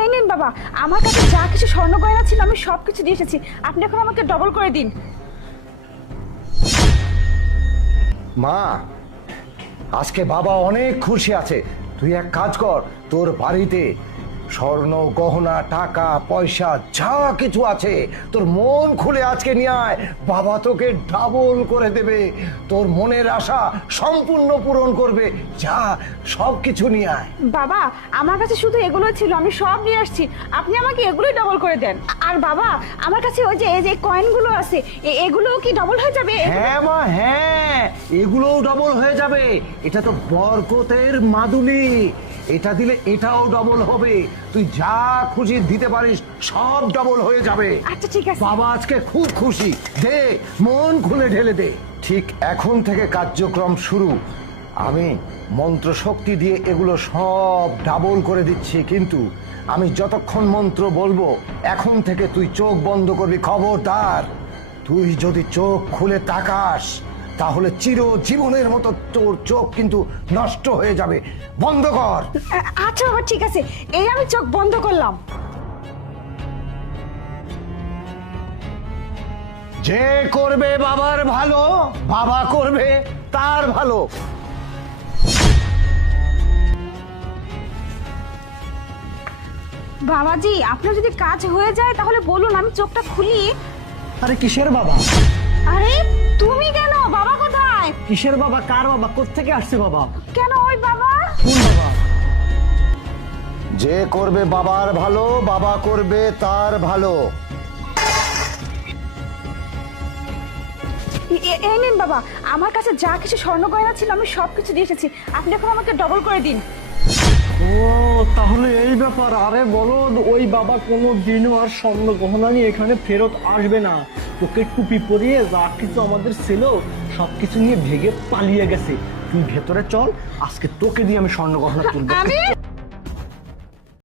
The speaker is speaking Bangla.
এই নিন বাবা, আমার কাছে যা কিছু স্বর্ণ গয়না ছিল আমি সবকিছু দিয়ে এসেছি। আপনি এখন আমাকে ডবল করে দিন। মা, আজকে বাবা অনেক খুশি আছে। তুই এক কাজ কর, তোর বাড়িতে স্বর্ণ গহনা টাকা পয়সা যা কিছু আছে তোর মন খুলে আজকে নিয়ে আয়। বাবা তোকে ডাবল করে দেবে, তোর মনের আশা সম্পূর্ণ পূরণ করবে। যা, সব কিছু নিয়ে আয়। বাবা, আমার কাছে শুধু এগুলোই ছিল, আমি সব নিয়ে আসছি। আপনি আমাকে এগুলোই ডবল করে দেন। আর বাবা, আমার কাছে ওই যে এই যে কয়েনগুলো আছে, এগুলোও কি ডবল হয়ে যাবে? হ্যাঁ মা, হ্যাঁ, এগুলোও ডবল হয়ে যাবে। এটা তো বরকতের মাদুলি, এটা দিলে এটাও ডবল হবে। তুই যা খুশি দিতে পারিস সব ডবল হয়ে যাবে। আচ্ছা ঠিক আছে। বাবা আজকে খুব খুশি, দে, মন খুলে ঢেলে দে। ঠিক এখন থেকে কার্যক্রম শুরু। আমি মন্ত্র শক্তি দিয়ে এগুলো সব ডাবল করে দিচ্ছি, কিন্তু আমি যতক্ষণ মন্ত্র বলবো এখন থেকে তুই চোখ বন্ধ করবি। খবরদার, তুই যদি চোখ খুলে তাকাস তাহলে চিরজীবনের মতো তোর চোখ কিন্তু নষ্ট হয়ে যাবে। বন্ধ কর। আচ্ছা বাবা ঠিক আছে, এই আমি চোখ বন্ধ করলাম। যে করবে বাবার ভালো, বাবা করবে তার ভালো। বাবাজি, আপনার যদি কাজ হয়ে যায় তাহলে বলুন, আমি চোখটা খুলি। আরে কিসের বাবা? আরে তুমি কেন? বাবা কোথায়? কিসের বাবা? কার বাবা? কোত্থেকে আসছে বাবা? কেন ওই বাবা? কোন বাবা? যে করবে বাবার ভালো, বাবা করবে তার ভালো। এই নিন বাবা, আমার কাছে যা কিছু স্বর্ণ গয়না ছিল আমি সবকিছু দিয়ে এসেছি। আপনি এখন আমাকে ডবল করে দিন। ও তাহলে এই ব্যাপার। আরে বলো, ওই বাবা কোনো দিনও আর স্বর্ণ গহনা নিয়ে এখানে ফেরত আসবে না। তোকে টুপি পরিয়ে যা কিছু আমাদের ছিল সবকিছু নিয়ে ভেগে পালিয়ে গেছে। তুই ভেতরে চল, আজকে তোকে দিয়ে আমি স্বর্ণ গহনা তুলবো। আমি